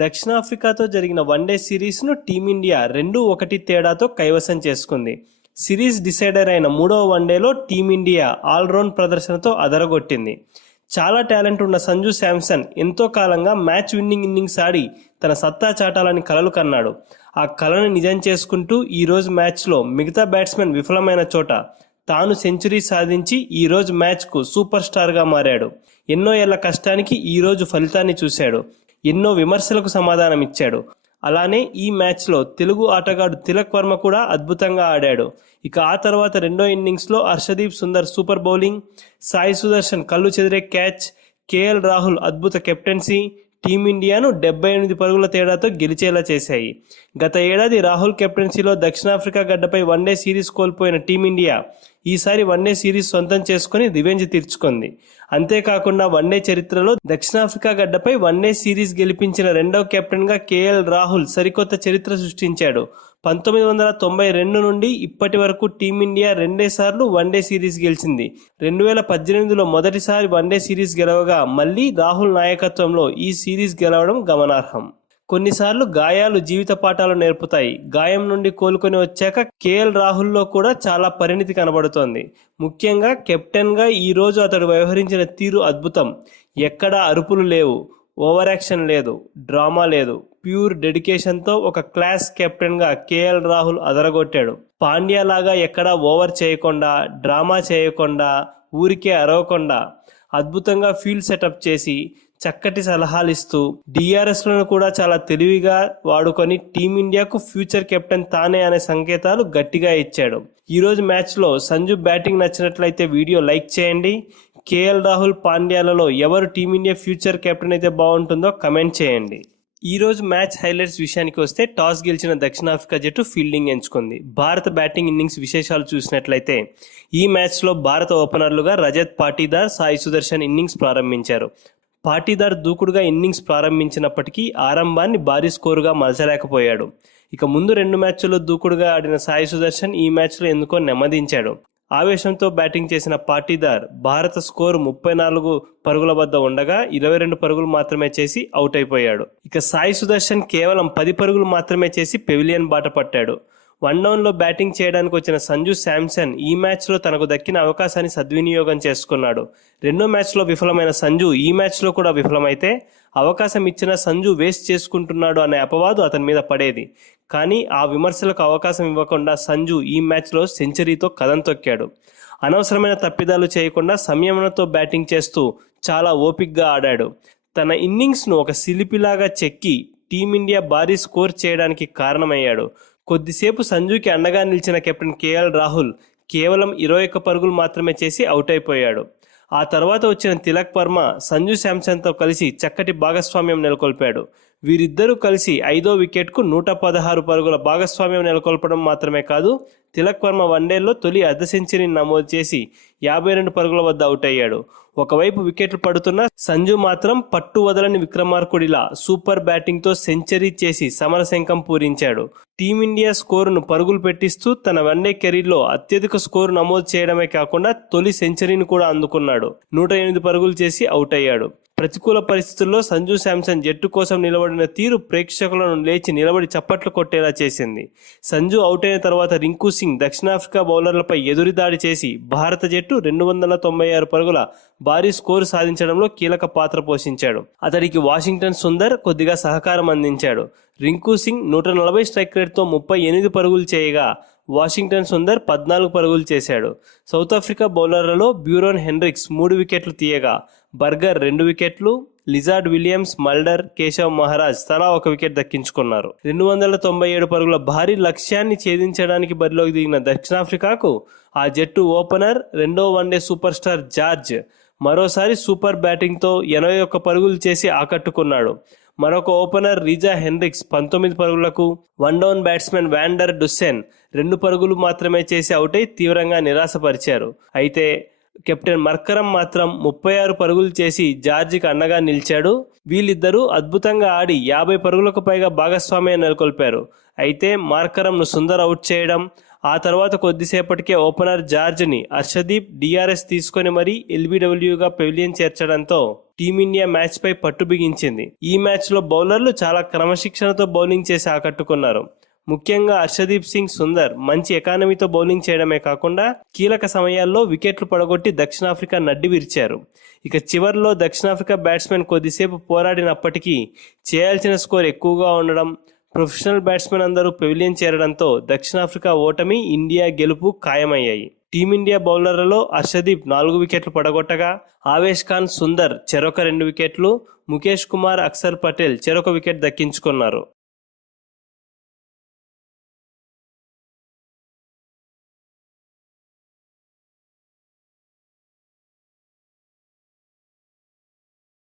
దక్షిణాఫ్రికాతో జరిగిన వన్డే సిరీస్ను టీమిండియా 2-1 తేడాతో కైవసం చేసుకుంది. సిరీస్ డిసైడర్ అయిన మూడవ వన్డేలో టీమిండియా ఆల్రౌండ్ ప్రదర్శనతో అదరగొట్టింది. చాలా టాలెంట్ ఉన్న సంజు శాంసన్ ఎంతో కాలంగా మ్యాచ్ విన్నింగ్ ఇన్నింగ్స్ ఆడి తన సత్తా చాటాలని కలలు కన్నాడు. ఆ కలను నిజం చేసుకుంటూ ఈరోజు మ్యాచ్లో మిగతా బ్యాట్స్మెన్ విఫలమైన చోట తాను సెంచరీ సాధించి ఈరోజు మ్యాచ్కు సూపర్ స్టార్గా మారాడు. ఎన్నో ఏళ్ల కష్టానికి ఈరోజు ఫలితాన్ని చూశాడు. ఎన్నో విమర్శలకు సమాధానం ఇచ్చాడు. అలానే ఈ మ్యాచ్లో తెలుగు ఆటగాడు తిలక్ వర్మ కూడా అద్భుతంగా ఆడాడు. ఇక ఆ తర్వాత రెండో ఇన్నింగ్స్లో హర్షదీప్ సుందర్ సూపర్ బౌలింగ్, సాయి సుదర్శన్ కళ్ళు చెదిరే క్యాచ్, కేఎల్ రాహుల్ అద్భుత కెప్టెన్సీ టీమిండియాను 78 పరుగుల తేడాతో గెలిచేలా చేశాయి. గత ఏడాది రాహుల్ కెప్టెన్సీలో దక్షిణాఫ్రికా గడ్డపై వన్డే సిరీస్ కోల్పోయిన టీమిండియా ఈసారి వన్డే సిరీస్ సొంతం చేసుకుని రివెంజ్ తీర్చుకుంది. అంతేకాకుండా వన్డే చరిత్రలో దక్షిణాఫ్రికా గడ్డపై వన్డే సిరీస్ గెలిపించిన రెండవ కెప్టెన్గా కేఎల్ రాహుల్ సరికొత్త చరిత్ర సృష్టించాడు. 1992 నుండి ఇప్పటి వరకు టీమిండియా 2 సార్లు వన్డే సిరీస్ గెలిచింది. 2018లో మొదటిసారి వన్డే సిరీస్ గెలవగా మళ్లీ రాహుల్ నాయకత్వంలో ఈ సిరీస్ గెలవడం గమనార్హం. కొన్నిసార్లు గాయాలు జీవిత పాఠాలు నేర్పుతాయి. గాయం నుండి కోలుకొని వచ్చాక కేఎల్ రాహుల్లో కూడా చాలా పరిణితి కనబడుతోంది. ముఖ్యంగా కెప్టెన్గా ఈరోజు అతడు వ్యవహరించిన తీరు అద్భుతం. ఎక్కడా అరుపులు లేవు, ఓవర్ యాక్షన్ లేదు, డ్రామా లేదు. ప్యూర్ డెడికేషన్తో ఒక క్లాస్ కెప్టెన్గా కేఎల్ రాహుల్ అదరగొట్టాడు. పాండ్యా లాగా ఎక్కడా ఓవర్ చేయకుండా, డ్రామా చేయకుండా, ఊరికే అరవకుండా అద్భుతంగా ఫీల్డ్ సెటప్ చేసి చక్కటి సలహాలు ఇస్తూ డిఆర్ఎస్లను కూడా చాలా తెలివిగా వాడుకొని టీమిండియాకు ఫ్యూచర్ కెప్టెన్ తానే అనే సంకేతాలు గట్టిగా ఇచ్చాడు. ఈరోజు మ్యాచ్లో సంజు బ్యాటింగ్ నచ్చినట్లయితే వీడియో లైక్ చేయండి. కేఎల్ రాహుల్, పాండ్యాలలో ఎవరు టీమిండియా ఫ్యూచర్ కెప్టెన్ అయితే బాగుంటుందో కమెంట్ చేయండి. ఈరోజు మ్యాచ్ హైలైట్స్ విషయానికి వస్తే టాస్ గెలిచిన దక్షిణాఫ్రికా జట్టు ఫీల్డింగ్ ఎంచుకుంది. భారత బ్యాటింగ్ ఇన్నింగ్స్ విశేషాలు చూసినట్లయితే ఈ మ్యాచ్లో భారత ఓపెనర్లుగా రజత్ పాటీదార్, సాయి సుదర్శన్ ఇన్నింగ్స్ ప్రారంభించారు. పాటీదార్ దూకుడుగా ఇన్నింగ్స్ ప్రారంభించినప్పటికీ ఆరంభాన్ని భారీ స్కోరుగా మలచలేకపోయాడు. ఇక ముందు 2 మ్యాచ్ల్లో దూకుడుగా ఆడిన సాయి సుదర్శన్ ఈ మ్యాచ్లో ఎందుకో నెమ్మదించాడు. ఆవేశంతో బ్యాటింగ్ చేసిన పాటీదార్ భారత స్కోరు 34 పరుగుల వద్ద ఉండగా 22 పరుగులు మాత్రమే చేసి అవుట్ అయిపోయాడు. ఇక సాయి సుదర్శన్ కేవలం 10 పరుగులు మాత్రమే చేసి పెవిలియన్ బాట పట్టాడు. 1 డౌన్లో బ్యాటింగ్ చేయడానికి వచ్చిన సంజు శాంసన్ ఈ మ్యాచ్లో తనకు దక్కిన అవకాశాన్ని సద్వినియోగం చేసుకున్నాడు. రెండో మ్యాచ్లో విఫలమైన సంజు ఈ మ్యాచ్లో కూడా విఫలమైతే అవకాశం ఇచ్చిన సంజు వేస్ట్ చేసుకుంటున్నాడు అనే అపవాదు అతని మీద పడేది. కానీ ఆ విమర్శలకు అవకాశం ఇవ్వకుండా సంజు ఈ మ్యాచ్లో సెంచరీతో కదం తొక్కాడు. అనవసరమైన తప్పిదాలు చేయకుండా సంయమనంతో బ్యాటింగ్ చేస్తూ చాలా ఓపిక్గా ఆడాడు. తన ఇన్నింగ్స్ను ఒక శిల్పిలాగా చెక్కి టీమిండియా భారీ స్కోర్ చేయడానికి కారణమయ్యాడు. కొద్దిసేపు సంజుకి అండగా నిలిచిన కెప్టెన్ కేఎల్ రాహుల్ కేవలం 21 పరుగులు మాత్రమే చేసి అవుట్ అయిపోయాడు. ఆ తర్వాత వచ్చిన తిలక్ వర్మ సంజు శాంసన్తో కలిసి చక్కటి భాగస్వామ్యం నెలకొల్పాడు. వీరిద్దరూ కలిసి 5వ వికెట్కు 116 పరుగుల భాగస్వామ్యం నెలకొల్పడం మాత్రమే కాదు, తిలక్ వర్మ వన్డేల్లో తొలి అర్ధ సెంచరీని నమోదు చేసి 52 పరుగుల వద్ద అవుట్ అయ్యాడు. ఒకవైపు వికెట్లు పడుతున్న సంజు మాత్రం పట్టు వదలని విక్రమార్కుడిలా సూపర్ బ్యాటింగ్తో సెంచరీ చేసి సమరశంఖం పూరించాడు. టీమిండియా స్కోరును పరుగులు పెట్టిస్తూ తన వన్డే కెరీర్లో అత్యధిక స్కోరు నమోదు చేయడమే కాకుండా తొలి సెంచరీని కూడా అందుకున్నాడు. 108 పరుగులు చేసి అవుట్ అయ్యాడు. ప్రతికూల పరిస్థితుల్లో సంజు శాంసన్ జట్టు కోసం నిలబడిన తీరు ప్రేక్షకులను లేచి నిలబడి చప్పట్లు కొట్టేలా చేసింది. సంజు అవుట్ అయిన తర్వాత రింకు సింగ్ దక్షిణాఫ్రికా బౌలర్లపై ఎదురుదాడి చేసి భారత జట్టు 296 పరుగుల భారీ స్కోరు సాధించడంలో కీలక పాత్ర పోషించాడు. అతడికి వాషింగ్టన్ సుందర్ కొద్దిగా సహకారం అందించాడు. రింకు సింగ్ 140 స్ట్రైక్ రేట్తో 38 పరుగులు చేయగా వాషింగ్టన్ సుందర్ 14 పరుగులు చేశాడు. సౌత్ ఆఫ్రికా బౌలర్లలో బ్యూరోన్ హెన్రిక్స్ 3 వికెట్లు తీయగా బర్గర్ 2 వికెట్లు, lizard Williams, Mulder, Keshav Maharaj తలా 1 వికెట్ దక్కించుకున్నారు. 297 పరుగుల భారీ లక్ష్యాన్ని ఛేదించడానికి బరిలోకి దిగిన దక్షిణాఫ్రికాకు ఆ జట్టు ఓపెనర్ రెండో వన్డే సూపర్ స్టార్ జార్జ్ మరోసారి సూపర్ బ్యాటింగ్తో 81 పరుగులు చేసి ఆకట్టుకున్నాడు. మరొక opener Reeza Henriques 19 పరుగులకు, 1 down batsmen వాండర్ డుస్సెన్ 2 పరుగులు మాత్రమే చేసి అవుటై తీవ్రంగా నిరాశపరిచారు. అయితే కెప్టెన్ మర్కరం మాత్రం 36 పరుగులు చేసి జార్జికి అండగా నిలిచాడు. వీళ్ళిద్దరూ అద్భుతంగా ఆడి 50 పరుగులకు పైగా భాగస్వామ్యం నెలకొల్పారు. అయితే మార్కరంను సుందర్ అవుట్ చేయడం, ఆ తర్వాత కొద్దిసేపటికే ఓపెనర్ జార్జ్ని హర్షదీప్ డిఆర్ఎస్ తీసుకొని మరీ ఎల్బీడబ్ల్యూగా పెవిలియన్ చేర్చడంతో టీమిండియా మ్యాచ్పై పట్టు బిగించింది. ఈ మ్యాచ్లో బౌలర్లు చాలా క్రమశిక్షణతో బౌలింగ్ చేసి ఆకట్టుకున్నారు. ముఖ్యంగా హర్షదీప్ సింగ్ సుందర్ మంచి ఎకానమీతో బౌలింగ్ చేయడమే కాకుండా కీలక సమయాల్లో వికెట్లు పడగొట్టి దక్షిణాఫ్రికా నడ్డి విరిచారు. ఇక చివర్లో దక్షిణాఫ్రికా బ్యాట్స్మెన్ కొద్దిసేపు పోరాడినప్పటికీ చేయాల్సిన స్కోర్ ఎక్కువగా ఉండడం, ప్రొఫెషనల్ బ్యాట్స్మెన్ అందరూ పెవిలియన్ చేరడంతో దక్షిణాఫ్రికా ఓటమి, ఇండియా గెలుపు ఖాయమయ్యాయి. టీమిండియా బౌలర్లలో హర్షదీప్ 4 వికెట్లు పడగొట్టగా ఆవేష్ ఖాన్, సుందర్ చెరొక 2 వికెట్లు, ముఖేష్ కుమార్, అక్షర్ పటేల్ చెరొక వికెట్ దక్కించుకున్నారు.